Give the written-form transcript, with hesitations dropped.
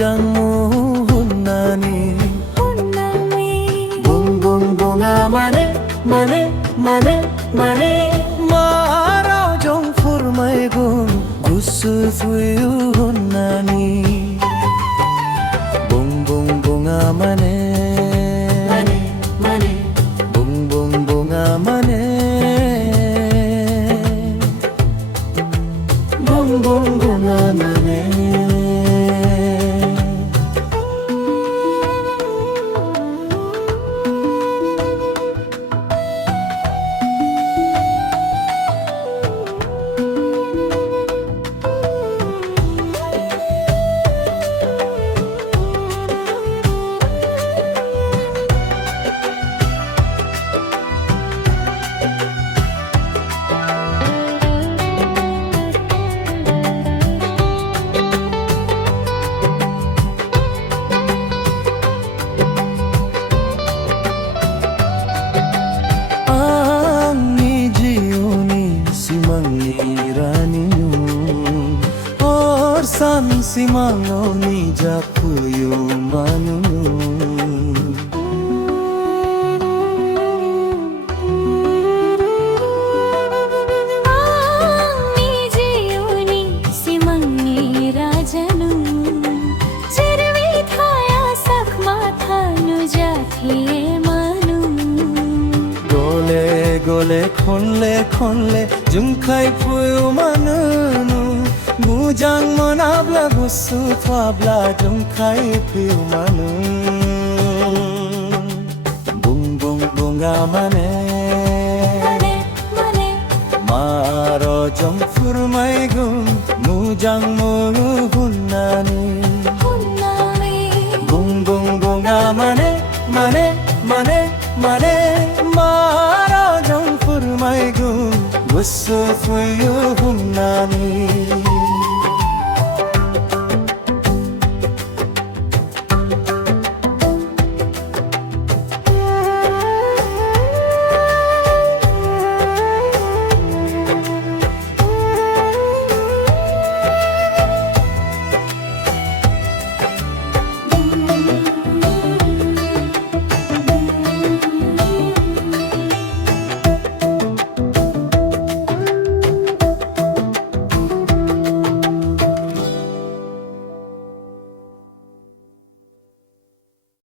mujangmu hunnani bung bung bunga mane mane mane mane mara jong furmai gun gusu fuyu hunnani bung bung bunga mane mane mane bung bung bunga mane bung bung bunga mane san simango ni japuyo manu ni jiyoni simangi rajanu chirvi thaya sakhma thanu jathiye manu gole gole khonle khonle jungkhai phuyo manu mujang monabla gusu twabla jungkhai phuyo manu bung bung bunga mane mane mane maro jong furmai gun mujang monu hunnani bung bung bunga mane mane mane mane maro jong furmai gun gusu fuyu hunnani